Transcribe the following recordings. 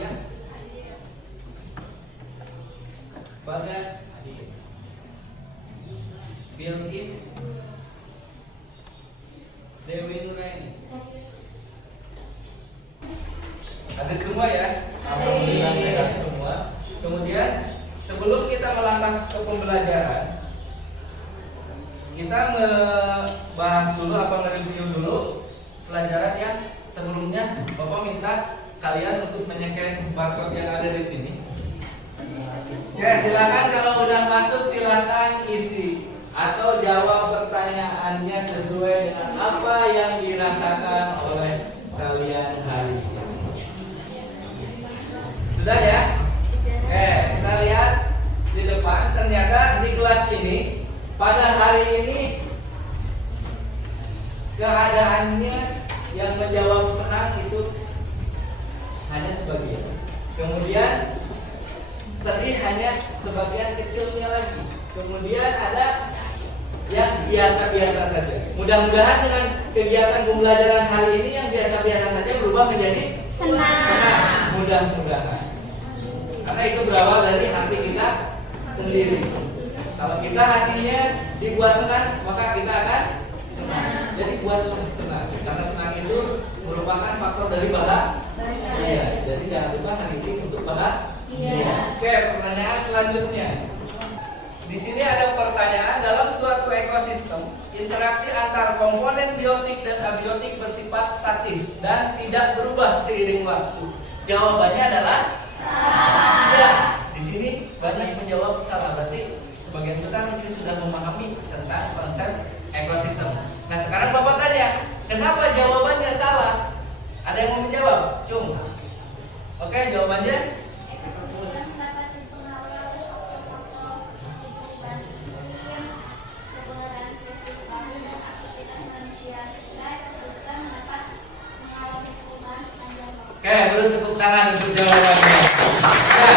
Alia? Bagas? Bilqis? Dewi Nuraini? Ada semua ya? Alhamdulillah sehat semua. Kemudian sebelum kita melangkah ke pembelajaran, kita ngebahas dulu apa nge-review dulu pelajaran yang sebelumnya. Bapak minta kalian untuk menyesuaikan barcode yang ada di sini. Ya, silakan kalau udah masuk silakan isi atau jawab pertanyaannya sesuai dengan apa yang dirasakan oleh kalian hari ini. Sudah ya? Kita lihat di depan, ternyata di kelas ini pada hari ini keadaannya yang menjawab senang itu hanya sebagian. Kemudian sedih hanya sebagian kecilnya lagi. Kemudian ada yang biasa-biasa saja. Mudah-mudahan dengan kegiatan pembelajaran hari ini yang biasa-biasa saja berubah menjadi senang. Mudah-mudahan. Karena itu berawal dari hati kita sendiri. Kalau kita hatinya dibuat senang, maka kita akan senang. Jadi buatlah senang. Karena senang itu merupakan faktor dari bahagia. Jadi jangan lupa hari ini untuk bahagia. Oke, pertanyaan selanjutnya. Di sini ada pertanyaan, dalam suatu ekosistem, interaksi antar komponen biotik dan abiotik bersifat statis dan tidak berubah seiring waktu. Jawabannya adalah salah. Ya, di sini banyak menjawab salah. Berarti sebagian besar di sini sudah memahami tentang konsep ekosistem. Nah, sekarang Bapak tanya, kenapa jawabannya salah? Ada yang mau menjawab? Cuma. Oke, jawabannya oke, beri tepuk tangan untuk jawabannya. Ya,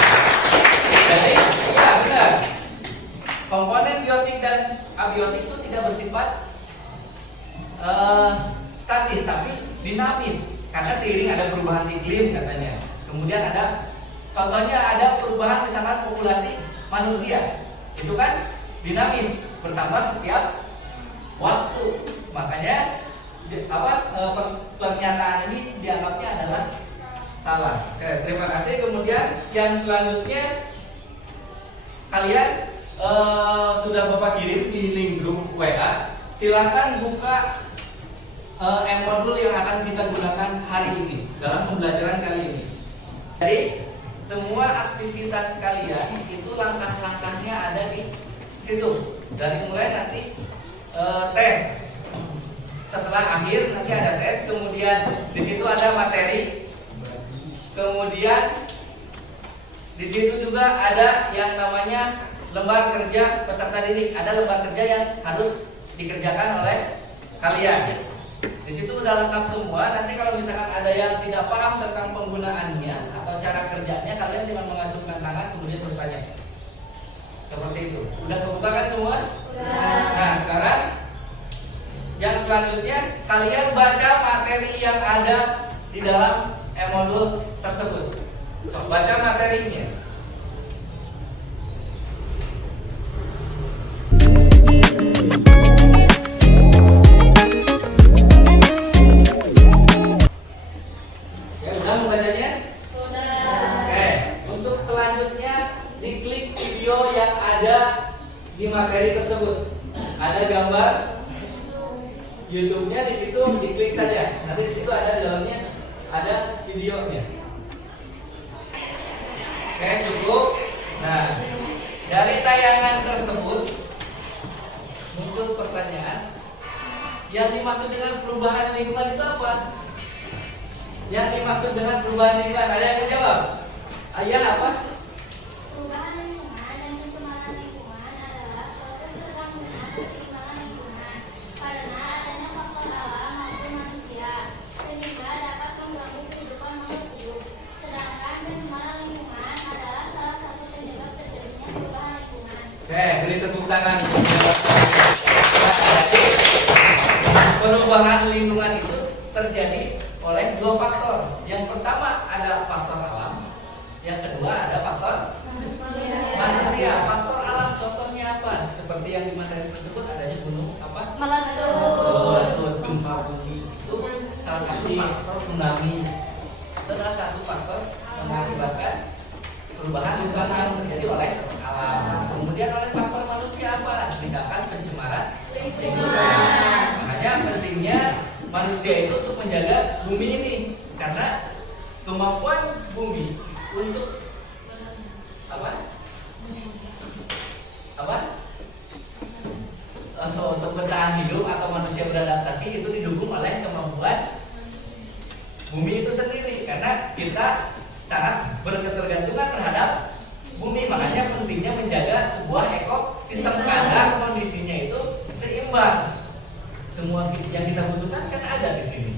jadi ya benar. Komponen biotik dan abiotik itu tidak bersifat statis, tapi dinamis. Karena seiring ada perubahan iklim katanya. Kemudian ada, contohnya ada perubahan misalkan populasi manusia, itu kan dinamis, bertambah setiap waktu. Makanya pernyataan ini dianggapnya adalah salah. Oke, terima kasih. Kemudian yang selanjutnya kalian sudah Bapak kirim di link grup WA. Silahkan buka modul yang akan kita gunakan hari ini dalam pembelajaran kali ini. Jadi semua aktivitas kalian itu langkah-langkahnya ada di situ. Dari mulai nanti tes. Setelah akhir nanti ada tes, kemudian di situ ada materi. Kemudian di situ juga ada yang namanya lembar kerja peserta didik. Ada lembar kerja yang harus dikerjakan oleh kalian. Di situ udah lengkap semua. Nanti kalau misalkan ada yang tidak paham tentang penggunaannya atau cara kerjanya, kalian tinggal mengacungkan tangan kemudian bertanya. Seperti itu. Udah kebuka kan semua? Nah, sekarang yang selanjutnya kalian baca materi yang ada di dalam modul tersebut. So, baca materinya. Ya, udah membacanya? Sudah. Oke, untuk selanjutnya diklik video yang ada di materi tersebut. Ada gambar YouTube-nya di situ, diklik saja. Nanti di situ ada di dalamnya ada videonya. Oke, cukup. Nah, dari tayangan tersebut muncul pertanyaan, yang dimaksud dengan perubahan lingkungan itu apa? Yang dimaksud dengan perubahan lingkungan, ada yang menjawab? Ayah apa? Perubahan lingkungan dan pencemaran lingkungan adalah proses berkembangnya keseimbangan lingkungan karena adanya faktor alam maupun manusia sehingga dapat mengganggu kehidupan makhluk hidup. Sedangkan pencemaran lingkungan adalah salah satu penyebab terjadinya perubahan lingkungan. Oke, beri tepuk tangan. Jadi perubahan lingkungan itu terjadi oleh dua faktor. Yang pertama adalah faktor alam, mengakibatkan perubahan lingkungan yang terjadi oleh alam. Kemudian oleh faktor manusia apa? Misalkan pencemaran lingkungan. Makanya pentingnya manusia itu untuk menjaga bumi ini, karena kemampuan bumi untuk untuk bertahan hidup atau manusia beradaptasi itu didukung oleh kemampuan bumi itu sendiri, karena kita sangat berketergantungan terhadap bumi. Makanya pentingnya menjaga sebuah ekosistem agar kondisinya itu seimbang. Semua yang kita butuhkan kan ada di sini.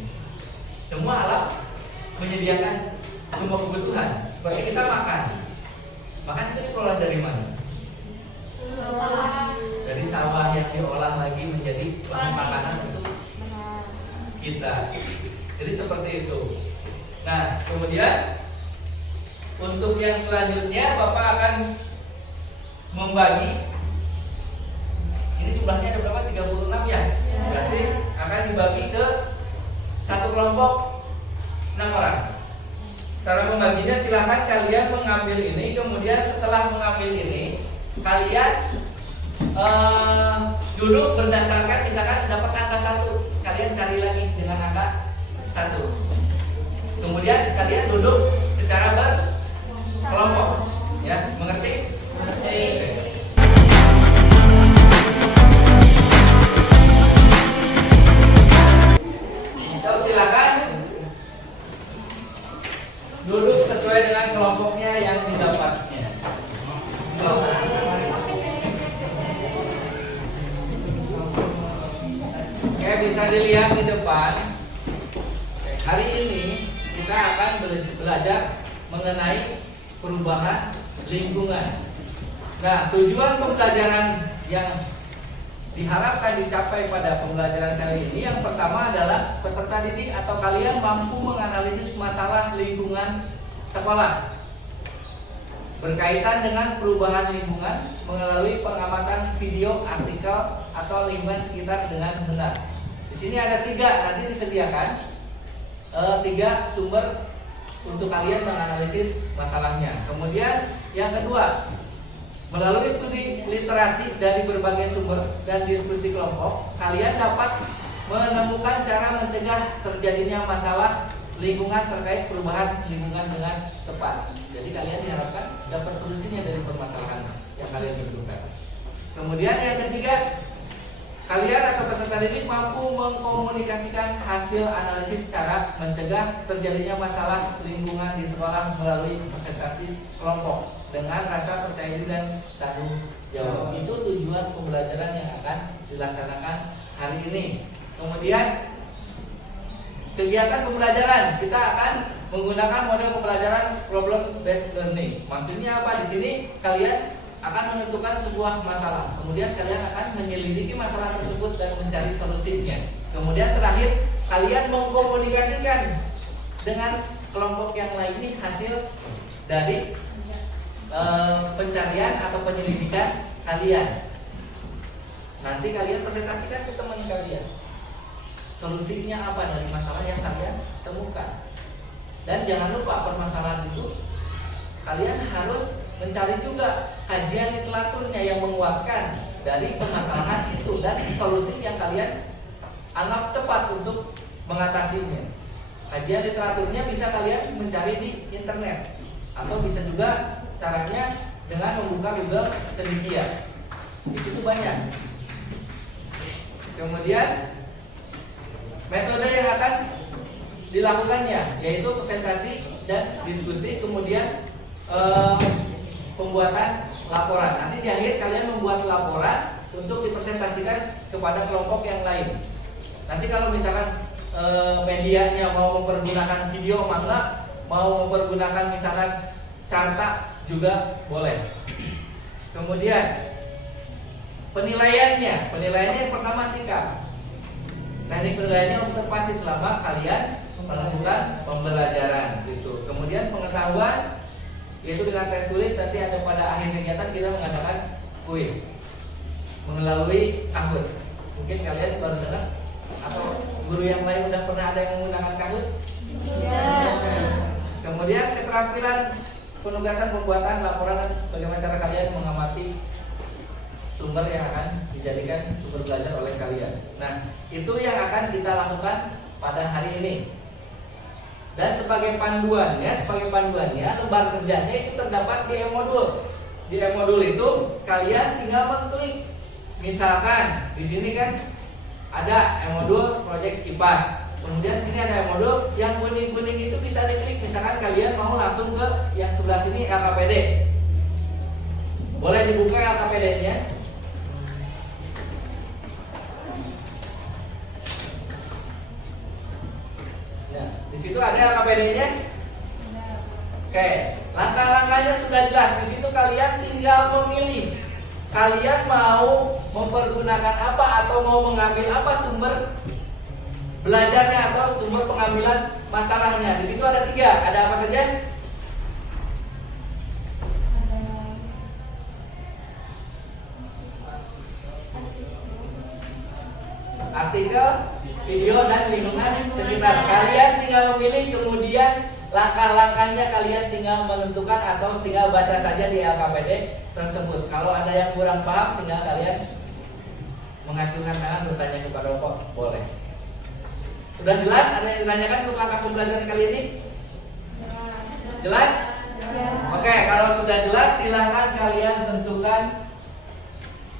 Semua alam menyediakan semua kebutuhan. Seperti kita makan. Makan itu dikelola dari mana? Dari sawah yang diolah lagi menjadi bahan makanan untuk kita. Jadi seperti itu. Nah, kemudian untuk yang selanjutnya Bapak akan membagi. Ini jumlahnya ada berapa? 36 ya? Berarti akan dibagi ke satu kelompok 6 orang. Cara membaginya silahkan kalian mengambil ini. Kemudian setelah mengambil ini, kalian duduk berdasarkan misalkan dapat angka 1, kalian cari lagi dengan angka 1. Kemudian kalian duduk secara berkelompok, ya, mengerti? So, silakan duduk sesuai dengan kelompoknya yang didapatnya. Oke, bisa dilihat di depan. Hari ini kita akan belajar mengenai perubahan lingkungan. Nah, tujuan pembelajaran yang diharapkan dicapai pada pembelajaran kali ini, yang pertama adalah peserta didik atau kalian mampu menganalisis masalah lingkungan sekolah berkaitan dengan perubahan lingkungan melalui pengamatan video, artikel, atau lingkungan sekitar dengan benar. Di sini ada 3, nanti disediakan 3 sumber untuk kalian menganalisis masalahnya. Kemudian yang kedua, melalui studi literasi dari berbagai sumber dan diskusi kelompok, kalian dapat menemukan cara mencegah terjadinya masalah lingkungan terkait perubahan lingkungan dengan tepat. Jadi kalian diharapkan dapat solusinya dari permasalahan yang kalian butuhkan. Kemudian yang ketiga, kalian atau peserta didik mampu mengkomunikasikan hasil analisis cara mencegah terjadinya masalah lingkungan di sekolah melalui presentasi kelompok dengan rasa percaya diri dan tanggung jawab. Itu tujuan pembelajaran yang akan dilaksanakan hari ini. Kemudian kegiatan pembelajaran, kita akan menggunakan model pembelajaran problem based learning. Maksudnya apa? Di sini kalian akan menentukan sebuah masalah. Kemudian kalian akan menyelidiki masalah tersebut dan mencari solusinya. Kemudian terakhir, kalian mengkomunikasikan dengan kelompok yang lain ini hasil dari pencarian atau penyelidikan kalian. Nanti kalian presentasikan ke teman kalian. Solusinya apa dari masalah yang kalian temukan. Dan jangan lupa permasalahan itu kalian harus mencari juga kajian literaturnya yang menguatkan dari permasalahan itu dan solusi yang kalian anggap tepat untuk mengatasinya. Kajian literaturnya bisa kalian mencari di internet atau bisa juga caranya dengan membuka Google Cendekia. Di situ banyak. Kemudian metode yang akan dilakukannya yaitu presentasi dan diskusi, kemudian pembuatan laporan. Nanti di akhir kalian membuat laporan untuk dipresentasikan kepada kelompok yang lain. Nanti kalau misalkan medianya mau mempergunakan video, mangga, mau mempergunakan misalkan carta juga boleh. Kemudian penilaiannya yang pertama sikap. Teknik penilaiannya observasi selama kalian melakukan pembelajaran gitu. Kemudian pengetahuan yaitu dengan tes tulis. Nanti ada pada akhir kegiatan kita mengadakan kuis melalui Kahoot. Mungkin kalian baru dengar atau guru yang lain udah pernah ada yang menggunakan Kahoot? Ya. Kemudian keterampilan penugasan pembuatan laporan dan bagaimana cara kalian mengamati sumber yang akan dijadikan sumber belajar oleh kalian. Nah, itu yang akan kita lakukan pada hari ini. Dan sebagai panduannya, lembar kerjanya itu terdapat di e-modul. Di e-modul itu kalian tinggal mengklik. Misalkan di sini kan ada e-modul proyek IPAS. Kemudian sini ada e-modul yang kuning-kuning itu bisa diklik. Misalkan kalian mau langsung ke yang sebelah sini LKPD. Boleh dibuka LKPD-nya. Nah, di situ ada LKPD-nya. Oke, langkah-langkahnya sudah jelas. Di situ kalian tinggal memilih. Kalian mau mempergunakan apa atau mau mengambil apa sumber belajarnya atau sumber pengambilan masalahnya. Di situ ada 3. Ada apa saja? Artikel, video, dan lingkungan sekitar. Kalian tinggal memilih, kemudian langkah-langkahnya kalian tinggal menentukan atau tinggal baca saja di LKPD tersebut. Kalau ada yang kurang paham, tinggal kalian mengacungkan tangan bertanya kepada Bapak, boleh. Sudah jelas? Ada yang ditanyakan untuk langkah pembelajaran kali ini? Jelas? Oke, kalau sudah jelas, silahkan kalian tentukan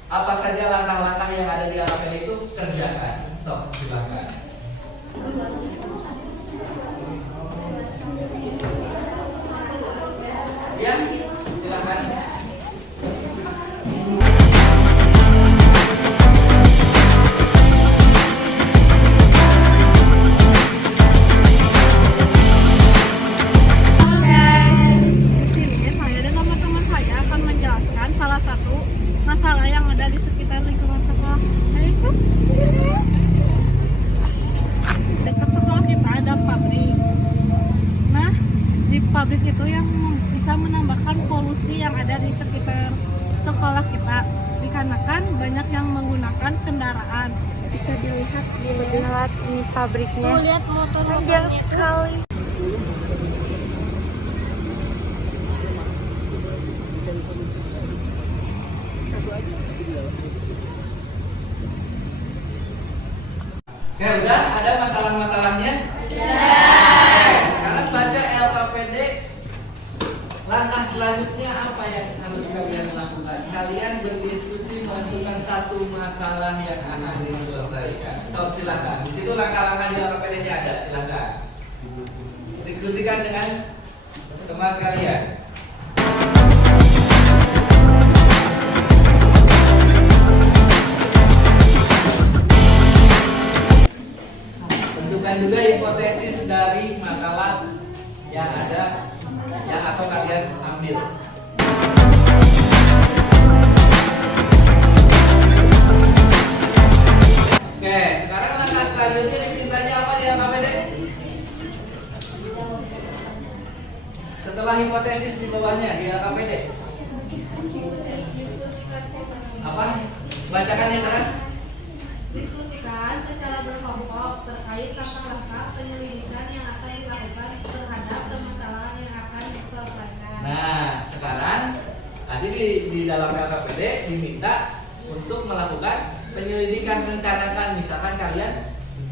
apa saja langkah-langkah yang ada di LKPD itu kerjakan. Sok, silahkan. Ya, silakan. Salah satu masalah yang ada di sekitar lingkungan sekolah. Itu dekat sekolah kita ada pabrik. Nah, di pabrik itu yang bisa menambahkan polusi yang ada di sekitar sekolah kita, dikarenakan banyak yang menggunakan kendaraan. Bisa dilihat ini pabriknya. Tuh, lihat motor panjang sekali. Oke, udah ada masalah-masalahnya? Sekarang baca LKPD. Langkah selanjutnya apa yang harus kalian lakukan? Kalian berdiskusi menentukan satu masalah yang akan diselesaikan. So, silakan. Di situ langkah-langkah di LKPD-nya ada. Silakan. Diskusikan dengan teman kalian. Tentukan juga hipotesis dari masalah yang ada, yang atau kalian ambil. Oke, sekarang langkah selanjutnya dipintanya apa di LKPD? Setelah hipotesis di bawahnya di LKPD. Apa? Bacakan yang keras. Diskusikan secara berkelompok terkait langkah-langkah penyelidikan yang akan dilakukan terhadap permasalahan yang akan diselesaikan. Nah, sekarang tadi di dalam LKPD diminta untuk melakukan penyelidikan, rencanakan. Misalkan kalian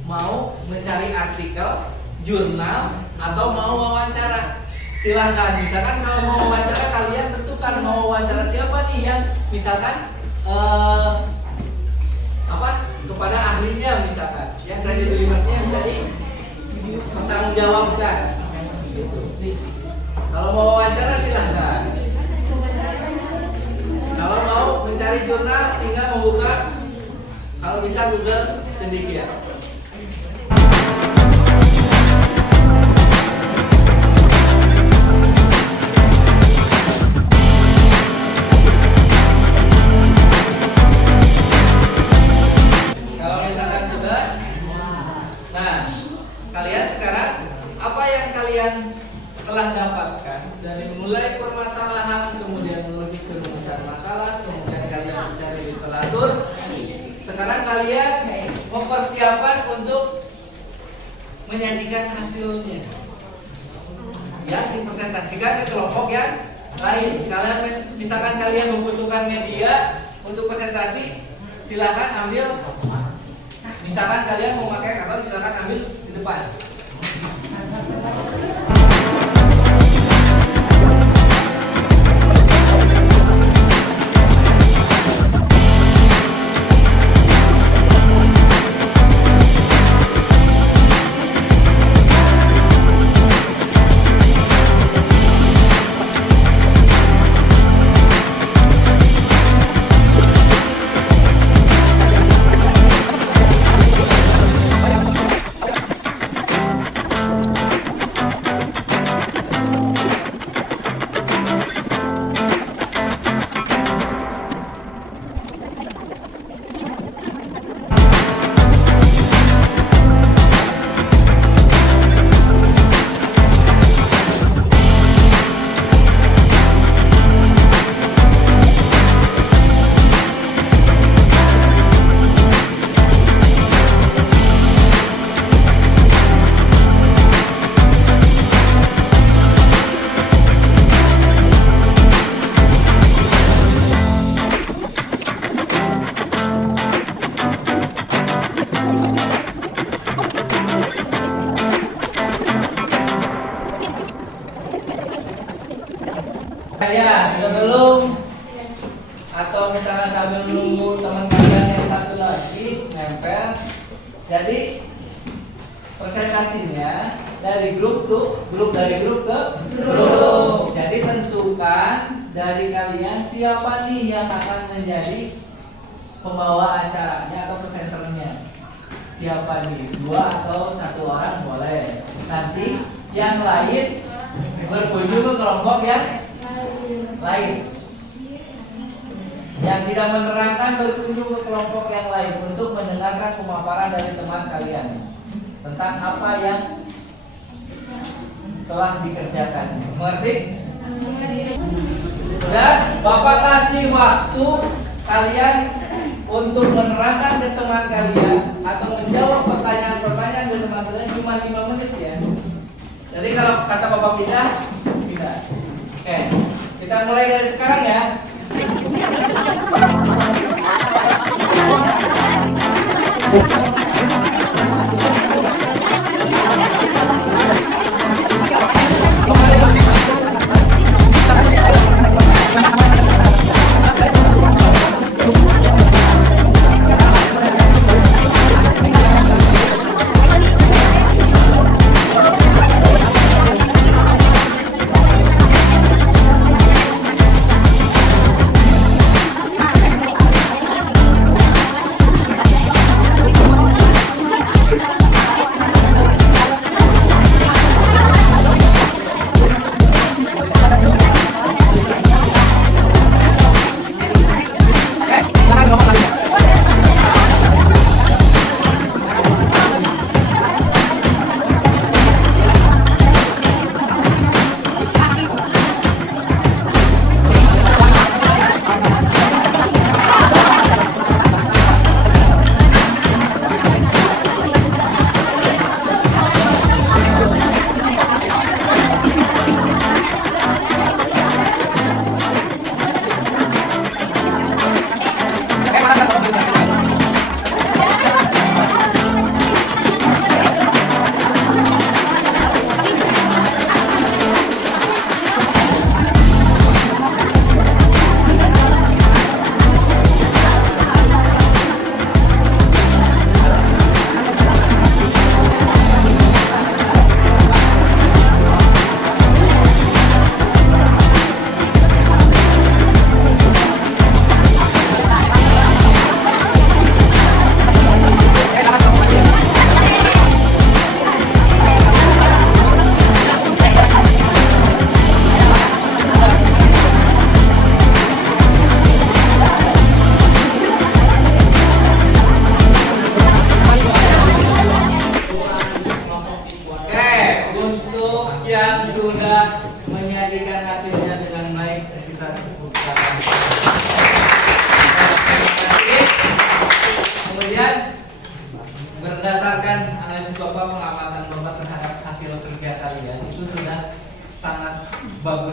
mau mencari artikel, jurnal, atau mau wawancara. Silahkan. Misalkan kalau mau wawancara, kalian tentukan mau wawancara siapa nih yang misalkan kepada ahlinya, misalkan yang kredibilitasnya bisa dipertanggungjawabkan. Gitu. Kalau mau wawancara silahkan. Kalau mau mencari jurnal tinggal membuka, kalau bisa Google sedikit. Kalau misalkan sudah, nah kalian sekarang apa yang kalian telah dapatkan dari mulai permasalahan, kemudian menuju ke rumusan masalah, kemudian kalian mencari literatur. Sekarang kalian mempersiapkan untuk menyajikan hasilnya. yang dipresentasikan ke kelompok yang lain. Kalian misalkan kalian membutuhkan media untuk presentasi, silakan ambil. Misalkan kalian mau pakai karton, silakan ambil di depan. Ya, sebelum atau misalnya sambil menunggu teman kalian yang satu lagi nempel, jadi presentasinya dari grup ke grup. Jadi tentukan dari kalian siapa nih yang akan menjadi pembawa acaranya atau presenternya. Siapa nih? 2 atau 1 orang boleh. Nanti yang lain berkunjung ke kelompok yang lain. Yang tidak menerangkan berkunjung ke kelompok yang lain untuk mendengarkan pemaparan dari teman kalian tentang apa yang telah dikerjakan. Mengerti? Dan Bapak kasih waktu kalian untuk menerangkan ke teman kalian atau menjawab pertanyaan-pertanyaan dari teman kalian cuma 5 menit ya. Jadi kalau kata Bapak pindah. Oke, kita mulai dari sekarang ya.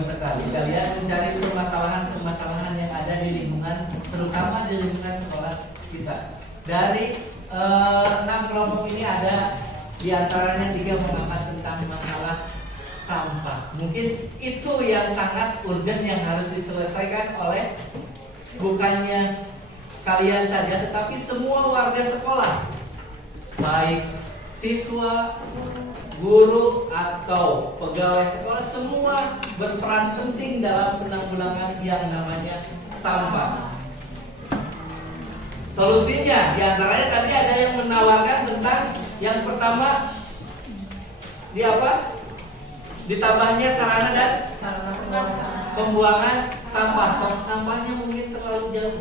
bagus sekali. Kalian mencari permasalahan-permasalahan yang ada di lingkungan, terutama di lingkungan sekolah kita. Dari 6 kelompok ini ada diantaranya 3 mengangkat tentang masalah sampah. Mungkin itu yang sangat urgent yang harus diselesaikan oleh bukannya kalian saja, tetapi semua warga sekolah, baik siswa, guru, atau pegawai sekolah, semua berperan penting dalam penanggulangan yang namanya sampah. Solusinya, diantaranya tadi ada yang menawarkan tentang yang pertama di apa? Ditambahnya sarana dan pembuangan sampah. Tong sampahnya mungkin terlalu jauh.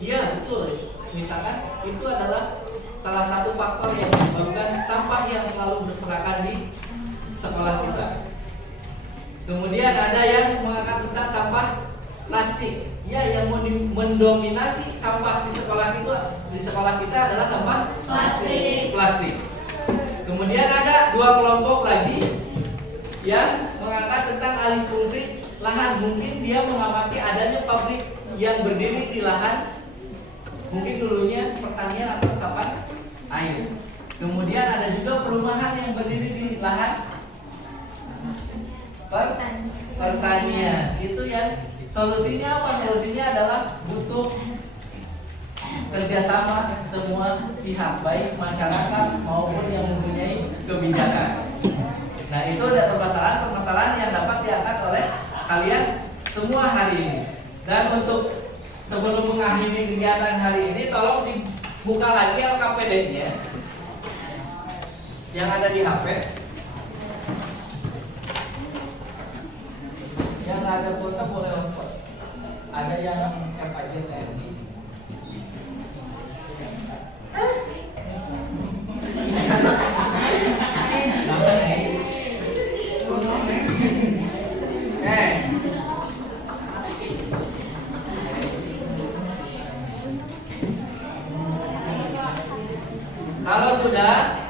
Iya betul. Misalkan itu adalah salah satu faktor yang menyebabkan sampah yang selalu berserakan di sekolah kita. Kemudian ada yang mengangkat tentang sampah plastik. Ya, yang mendominasi sampah di sekolah kita adalah sampah plastik. Kemudian ada 2 kelompok lagi yang mengangkat tentang alih fungsi lahan. Mungkin dia mengamati adanya pabrik yang berdiri di lahan, mungkin dulunya pertanian atau resapan air. Kemudian ada juga perumahan yang berdiri di lahan pertanian. Itu yang solusinya apa? Solusinya adalah butuh kerjasama semua pihak, baik masyarakat maupun yang mempunyai kebijakan. Nah, itu ada permasalahan yang dapat diangkat oleh kalian semua hari ini. Dan untuk sebelum mengakhiri kegiatan hari ini, tolong dibuka lagi LKPD-nya yang ada di HP. Yang ada foto boleh hotspot. Ada yang aja TNI. Kalau sudah,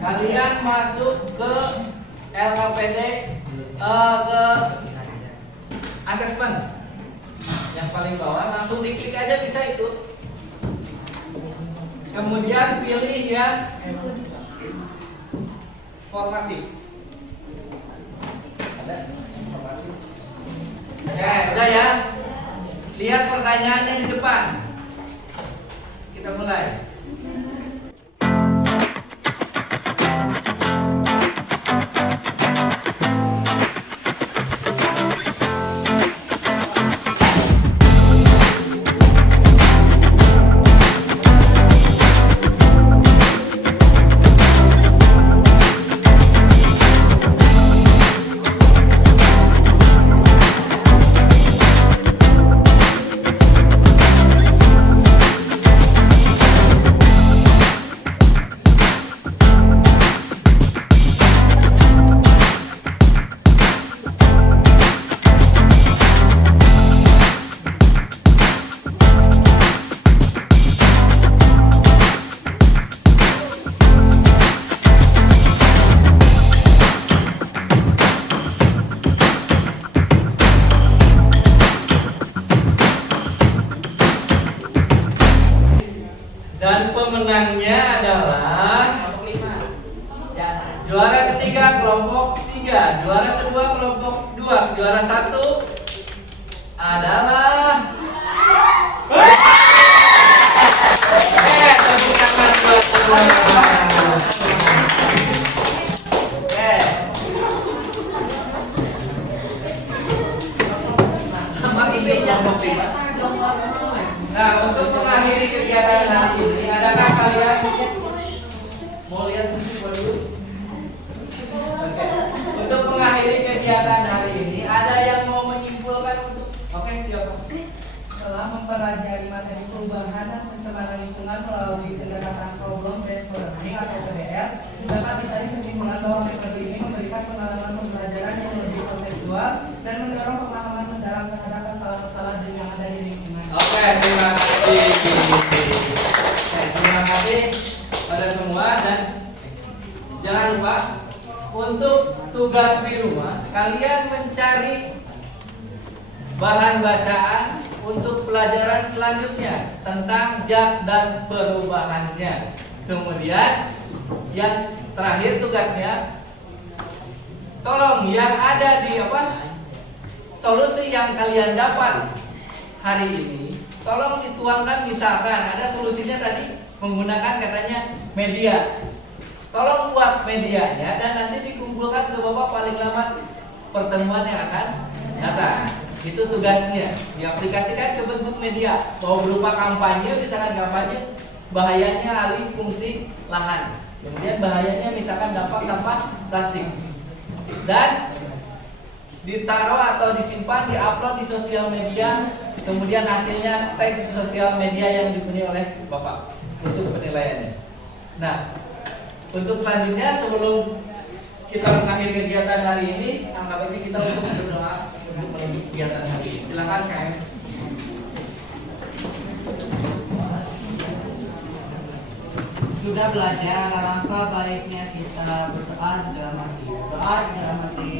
kalian masuk ke LKPD, ke asesmen yang paling bawah, langsung diklik aja bisa itu. Kemudian pilih yang formatif. Ada formatif. Oke, udah ya. Lihat pertanyaannya di depan. Kita mulai. Dan pemenangnya adalah juara ketiga kelompok 3, juara kedua kelompok 2, juara 1 adalah tepuk tangan buat semuanya. Nah, untuk mengakhiri kegiatan hari ini, adakah kalian mau lihat musik dulu? Oke. Untuk mengakhiri kegiatan hari ini, ada yang mau menyimpulkan untuk? Oke, siapa? Setelah mempelajari materi perubahan dan pencemaran lingkungan melalui pendekatan problem based learning atau PBL, dapat ditarik kesimpulan bahwa metode ini memberikan pengalaman pembelajaran yang lebih konseptual dan mendorong pemahaman mendalam terhadap masalah-masalah yang ada di lingkungan. Oke, terima kasih. Terima kasih pada semua dan jangan lupa untuk tugas di rumah, kalian mencari bahan bacaan untuk pelajaran selanjutnya tentang jak dan perubahannya. Kemudian yang terakhir tugasnya, tolong yang ada di solusi yang kalian dapat hari ini, tolong dituangkan. Misalkan ada solusinya tadi menggunakan katanya media, tolong buat medianya dan nanti dikumpulkan ke Bapak paling lambat pertemuan yang akan datang. Itu tugasnya, diaplikasikan ke bentuk media, mau berupa kampanye, misalkan kampanye bahayanya alih fungsi lahan, kemudian bahayanya misalkan dampak sampah plastik, dan ditaruh atau disimpan, diupload di sosial media, kemudian hasilnya tag di sosial media yang dipunyai oleh Bapak untuk penilaiannya. Nah, untuk selanjutnya sebelum kita mengakhiri kegiatan hari ini, anggap ini kita untuk berdoa untuk menutup kegiatan hari ini. Silakan KM. Sudah belajar, alangkah baiknya kita berdoa di dalam hati. Doa di dalam hati.